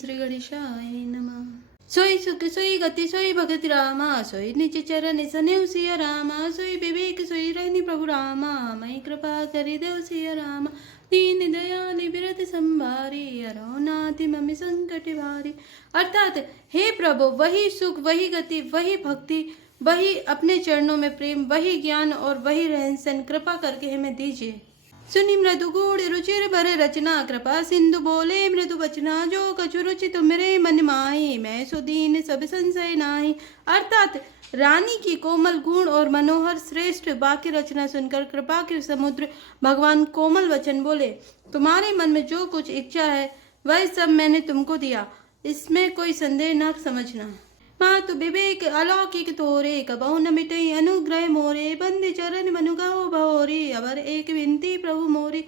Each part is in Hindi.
श्री गणेशाय नमः। सोई सुख सोई गति सोई भगत रामा, सोई निज चरण सनेव सिया रामा, सोई विवेक सोई रहनी प्रभु रामा, मैं कृपा करी देव सिया रामा। दीन दयाल बिरत संभारी, हरौ नाथ मम संकट भारी। अर्थात हे प्रभु, वही सुख, वही गति, वही भक्ति, वही अपने चरणों में प्रेम, वही ज्ञान और वही रहन सहन कृपा करके हमें दीजिए। सुनि मृदु गूढ़ रुचिर भरे रचना, कृपा सिंधु बोले मृदु बचना, जो कछु रुचि तुमरे मन माही, मैं सुदीन सब संशय नाही। अर्थात रानी की कोमल गुण और मनोहर श्रेष्ठ बाकी रचना सुनकर कृपा के समुद्र भगवान कोमल वचन बोले, तुम्हारे मन में जो कुछ इच्छा है वह सब मैंने तुमको दिया, इसमें कोई संदेह न समझना। मातु विवेक अलौकिक तोरे, कबहु न मिटे अनुग्रह मोरे, बंद चरण मनु गहो भोरी, अवर एक विनती प्रभु मोरी।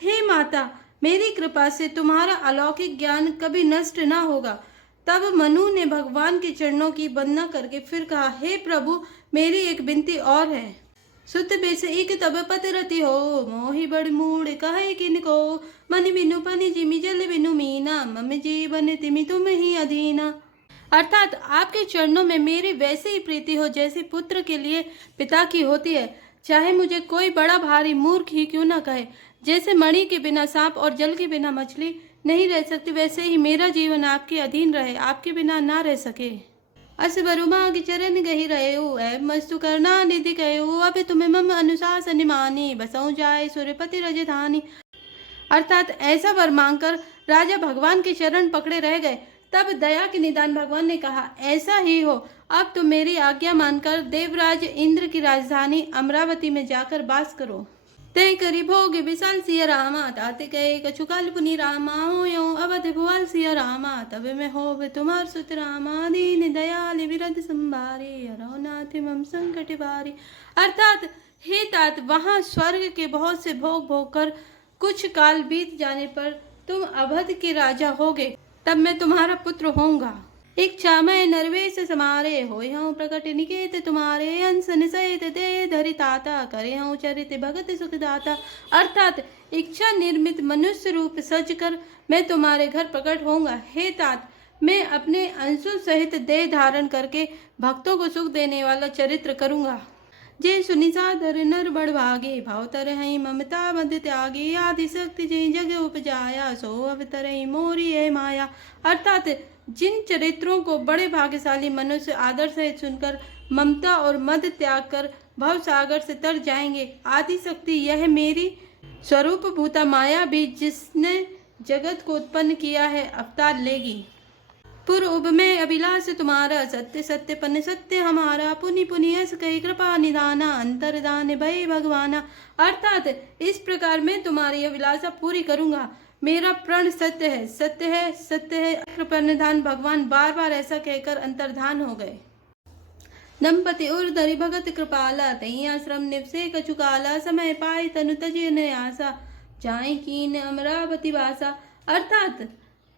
हे माता, मेरी कृपा से तुम्हारा अलौकिक ज्ञान कभी नष्ट न होगा। तब मनु ने भगवान के चरणों की वंदना करके फिर कहा, हे प्रभु, मेरी एक विनती और है। सुत बेस एक तब पत रति हो, मोहि बड़ मूड कहे किनको, मन बिनु पनि जिमि जल बिनु मीना, मम जीवन तिमि तुम ही अधीना। अर्थात आपके चरणों में मेरी वैसे ही प्रीति हो जैसे पुत्र के लिए पिता की होती है, चाहे मुझे कोई बड़ा भारी मूर्ख ही क्यों न कहे। जैसे मणि के बिना सांप और जल के बिना मछली नहीं रह सकती, वैसे ही मेरा जीवन आपके अधीन रहे, आपके बिना ना रह सके। अस बरुमा की चरण गही रहे हो, मस्तु करना निधि कहे हो, अब तुम्हें मम अनुशासन मानी, बसऊ जाए सूर्यपति रजधानी। अर्थात ऐसा वर मांगकर राजा भगवान के चरण पकड़े रह गए। तब दया के निदान भगवान ने कहा, ऐसा ही हो, अब तुम मेरी आज्ञा मानकर देवराज इंद्र की राजधानी अमरावती में जाकर वास करो। तय करी भोग विशाल सिया रामा, ताते कहे कछु काल पुनि रामा, हो यो अवध भुआल सिया रामा, तब मैं हो तुम्हार सुत रामा, दीन दयाल बिरद संभारे, हरौ नाथ मम संकट भारी। अर्थात हे तात, वहाँ स्वर्ग के बहुत से भोग भोग कर कुछ काल बीत जाने पर तुम अवध के राजा होगे, तब मैं तुम्हारा पुत्र होऊंगा। इच्छा मैं नरवेश समारे, होय हूँ प्रकट निकेत तुम्हारे, अंसन सहित दे धरि ताता, करे हूँ चरित भगत सुखदाता। अर्थात इच्छा निर्मित मनुष्य रूप सज कर मैं तुम्हारे घर प्रकट होऊंगा। हे तात, मैं अपने अंशों सहित देह धारण करके भक्तों को सुख देने वाला चरित्र करूंगा। जय सुनिसाधर नर बड़ भागे, भावतर है ममता मद त्यागे, आदि शक्ति जय जग उपजाया, सो अवतर मोरी है माया। अर्थात जिन चरित्रों को बड़े भाग्यशाली मनुष्य आदर सहित सुनकर ममता और मद त्याग कर भव सागर से तर जाएंगे, आदि शक्ति यह मेरी स्वरूप भूता माया भी जिसने जगत को उत्पन्न किया है अवतार लेगी। पूर्व में अभिलाष तुम्हारा, सत्य सत्य पन सत्य हमारा, पुनि पुनि ऐस कही कृपा निदाना, अंतरदान भय भगवाना। अर्थात इस प्रकार मैं तुम्हारी अभिलाषा पूरी करूंगा। मेरा प्रण सत्य है, सत्य है, सत्य है। कृपा निधान भगवान बार बार ऐसा कहकर अंतर्धान हो गए। दंपति उर्धरि भगत कृपाला, तई आश्रम निवसे कचुकाला, समय पाए तनु तजे न आसा, जाए कीन अमरावती वासा। अर्थात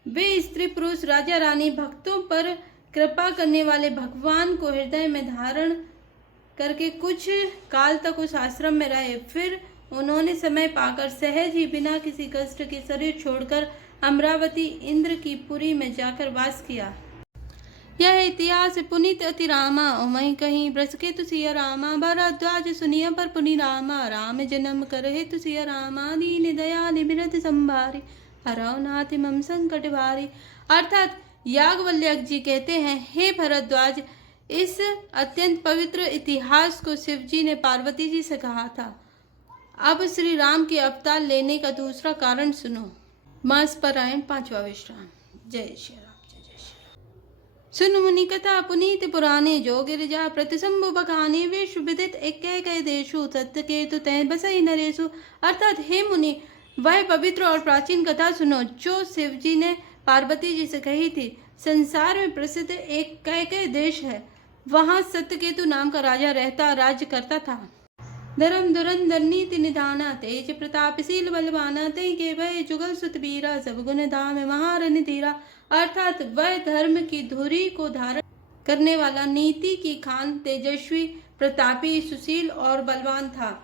वे स्त्री पुरुष राजा रानी भक्तों पर कृपा करने वाले भगवान को हृदय में धारण करके कुछ काल तक उस आश्रम में रहे। फिर उन्होंने समय पाकर सहज ही बिना किसी कष्ट के शरीर छोड़कर अमरावती इंद्र की पुरी में जाकर वास किया। यह इतिहास पुनीत अति रामा, उमय कहीं ब्रजकेतु सिया रामा, भरद्वाज सुनिया पर पुनि रामा, राम जन्म कर हेतु सिया रामा, दीन दयाल बिरद संभारी, हरौ नाथ मम संकट भारी। अर्थात याज्ञवल्क्य जी कहते हैं, हे भरद्वाज, इस अत्यंत पवित्र इतिहास को शिव जी ने पार्वती जी से कहा था। अब श्री राम के अवतार लेने का दूसरा कारण सुनो। मास पारायण 5वां विश्राम। जय श्री राम, जय जय श्री राम। सुन मुनि कथा पुनीत पुराणे, जो गिरिजा प्रतिशंभु बखाने, विश्व विदित एक देशु, सत्य केतु तय बसई नरेशु। अर्थात हे मुनि, वह पवित्र और प्राचीन कथा सुनो जो शिव जी ने पार्वती जी से कही थी। संसार में प्रसिद्ध एक कैकेय देश है, वहाँ सत्यकेतु नाम का राजा रहता राज्य करता था। धर्म धुरंधर नीति निधाना, तेज प्रतापशील बलवाना, तय के भय जुगल सुत बीरा, सब गुण धाम महारनि धीरा। अर्थात वह धर्म की धुरी को धारण करने वाला, नीति की खान, तेजस्वी, प्रतापी, सुशील और बलवान था।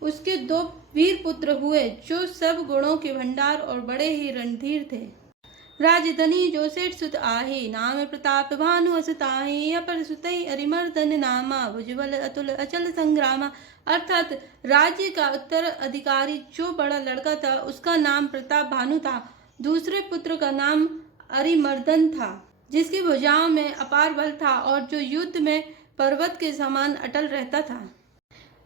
उसके 2 वीर पुत्र हुए जो सब गुणों के भंडार और बड़े ही रणधीर थे। राजधनी जो सेठ सुत आहे, नाम प्रताप भानु अस ताहि, अपर सुतई अरिमर्दन नामा, भुजबल अतुल अचल संग्रामा। अर्थात राज्य का उत्तराधिकारी जो बड़ा लड़का था उसका नाम प्रताप भानु था। दूसरे पुत्र का नाम अरिमर्दन था, जिसकी भुजाओं में अपार बल था और जो युद्ध में पर्वत के समान अटल रहता था।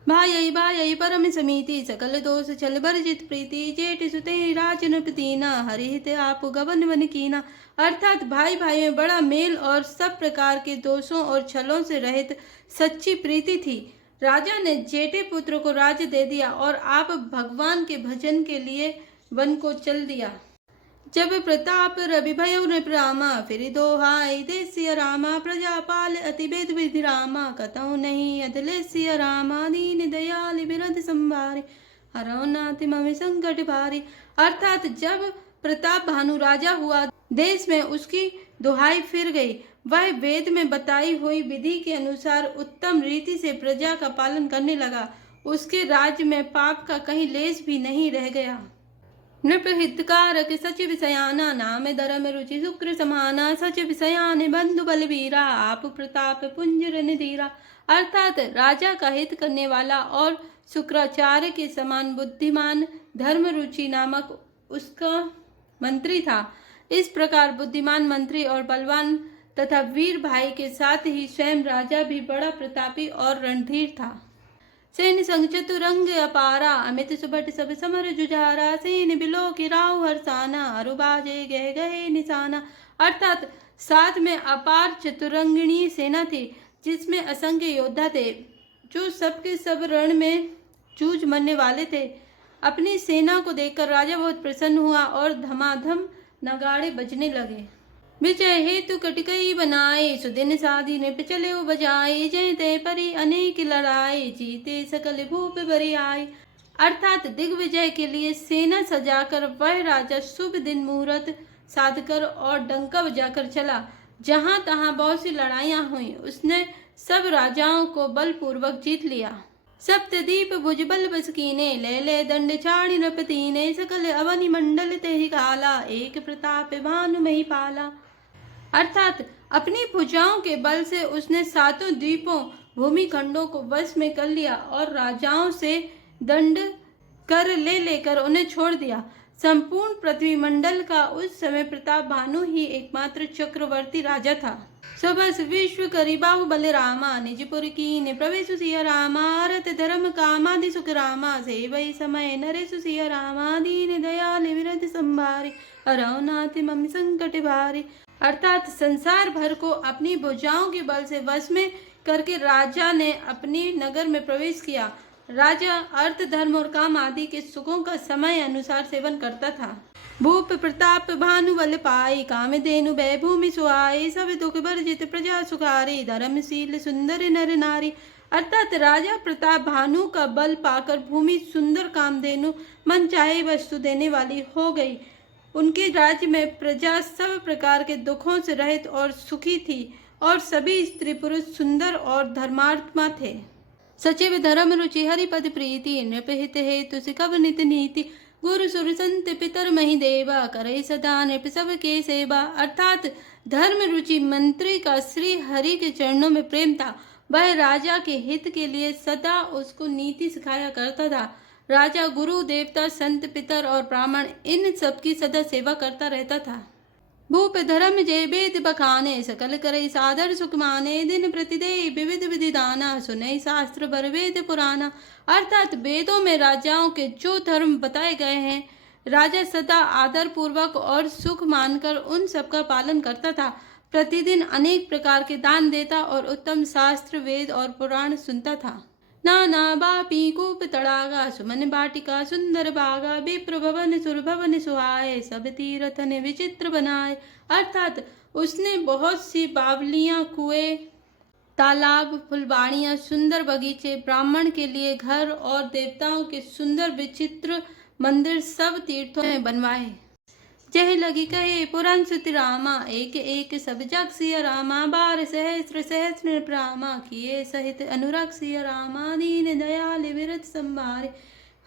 भाई भाई परम समिति, सकल दोष छल बरजित प्रीति, जेठ सुते राजन प्रतीना, हरिहित आप गवन वन कीना। अर्थात भाई भाई में बड़ा मेल और सब प्रकार के दोषों और छलों से रहित सच्ची प्रीति थी। राजा ने जेठे पुत्र को राज्य दे दिया और आप भगवान के भजन के लिए वन को चल दिया। जब प्रताप रवि भयो नृपरामा, फिर दोहाई देसिय रामा, प्रजापाल अति वेद विधि रामा, कतहु नहीं अदलेसिय रामा, दीन दयाल बिरध संभारे, हरौ नाथ मम संकट भारी। अर्थात जब प्रताप भानु राजा हुआ, देश में उसकी दुहाई फिर गई। वह वेद में बताई हुई विधि के अनुसार उत्तम रीति से प्रजा का पालन करने लगा। उसके राज्य में पाप का कहीं लेस भी नहीं रह गया। नृप हितकारक सचिव सयाना, नाम धर्म रुचि शुक्र समाना, सचिव सयान बंधु बलवीरा, आप प्रताप पुंजर निधीरा। अर्थात राजा का हित करने वाला और शुक्राचार्य के समान बुद्धिमान धर्म रुचि नामक उसका मंत्री था। इस प्रकार बुद्धिमान मंत्री और बलवान तथा वीर भाई के साथ ही स्वयं राजा भी बड़ा प्रतापी और रणधीर था। सेन संग चतुरंग अपारा, अमित सुबट सब समर जुझारा, सेन बिलो की राव हरसाना, अरुबाजे गए गए निशाना। अर्थात साथ में अपार चतुरंगिणी सेना थी, जिसमें असंख्य योद्धा थे, जो सबके सब रण में जूझ मरने वाले थे। अपनी सेना को देखकर राजा बहुत प्रसन्न हुआ और धमाधम नगाड़े बजने लगे। विजय हेतु कटिकई बनाए, सुदिन साधी ने पिचले बजाए, जय तय परी अनेक लड़ाए, जीते सकल भूप बरी आए। अर्थात दिग्विजय के लिए सेना सजाकर वह राजा शुभ दिन मुहूर्त साधकर और डंका बजाकर चला। जहां तहां बहुत सी लड़ाइयां हुई, उसने सब राजाओं को बलपूर्वक जीत लिया। सप्तदीप भुजबल बसकीने, ले ले दंड छाड़ी नपतीने, सकल अवनि मंडल ते ही काला, एक प्रताप भानु मही पाला। अर्थात अपनी भुजाओं के बल से उसने सातों द्वीपों भूमि खंडों को वश में कर लिया और राजाओं से दंड कर लेकर उन्हें छोड़ दिया। संपूर्ण पृथ्वी मंडल का उस समय प्रताप भानु ही एकमात्र चक्रवर्ती राजा था। सबस विश्व करी बाहुबल रामा, निजपुर कीन प्रवेश सिया रामा, रत धर्म कामादि सुख रामा, सेवई समय नरेश सिया रामा, दीन दयाल विरध संभारी, हरौ नाथ मम संकट भारी। अर्थात संसार भर को अपनी भुजाओं के बल से वश में करके राजा ने अपने नगर में प्रवेश किया। राजा अर्थ धर्म और काम आदि के सुखों का समय अनुसार सेवन करता था। भूप प्रताप भानु बल पाई, कामधेनु भय भूमि सुहाई, सब दुख वर्जित प्रजा सुखारी, धर्मशील सुंदर नर नारी। अर्थात राजा प्रताप भानु का बल पाकर भूमि सुंदर कामधेनु मन चाहे वस्तु देने वाली हो गई। उनके राज्य में प्रजा सब प्रकार के दुखों से रहित और सुखी थी और सभी स्त्री पुरुष सुंदर और धर्मात्मा थे। सचिव धर्म रुचि हरिपद प्रीति, नृपहित हेतु सिकव नित नीति, गुरु सुर संत पितर मही देवा, करे सदा नृप सबके सेवा। अर्थात धर्म रुचि मंत्री का श्री हरि के चरणों में प्रेम था। वह राजा के हित के लिए सदा उसको नीति सिखाया करता था। राजा गुरु देवता संत पितर और ब्राह्मण इन सबकी सदा सेवा करता रहता था। भूप धर्म जय वेद बखाने, सकल करई सादर सुख माने, दिन प्रतिदेय विविध विधि दाना, सुनई शास्त्र बर वेद पुराना। अर्थात वेदों में राजाओं के जो धर्म बताए गए हैं, राजा सदा आदर पूर्वक और सुख मानकर उन सबका पालन करता था। प्रतिदिन अनेक प्रकार के दान देता और उत्तम शास्त्र वेद और पुराण सुनता था। नाना बापी कूप तड़ागा, सुमन बाटिका सुंदर बागा, विप्र भवन सुर भवन सुहाए, सब तीर्थ ने विचित्र बनाए। अर्थात उसने बहुत सी बावलियां, कुएं, तालाब, फुलवाड़ियां, सुंदर बगीचे, ब्राह्मण के लिए घर और देवताओं के सुंदर विचित्र मंदिर सब तीर्थों में बनवाए। जय लगी कहे पुराण सुति रामा, एक एक सब जग सिया रामा, बार सहस्र सहस्र रामा, किए सहित अनुराग सिया रामा, दीन दयाल विरत संभारे,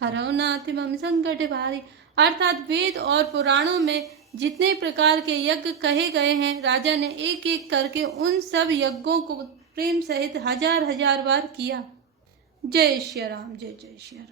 हरौ नाथ मम संकट भारी। अर्थात वेद और पुराणों में जितने प्रकार के यज्ञ कहे गए हैं, राजा ने एक एक करके उन सब यज्ञों को प्रेम सहित हजार हजार बार किया। जय श्री राम, जय जय श्री राम।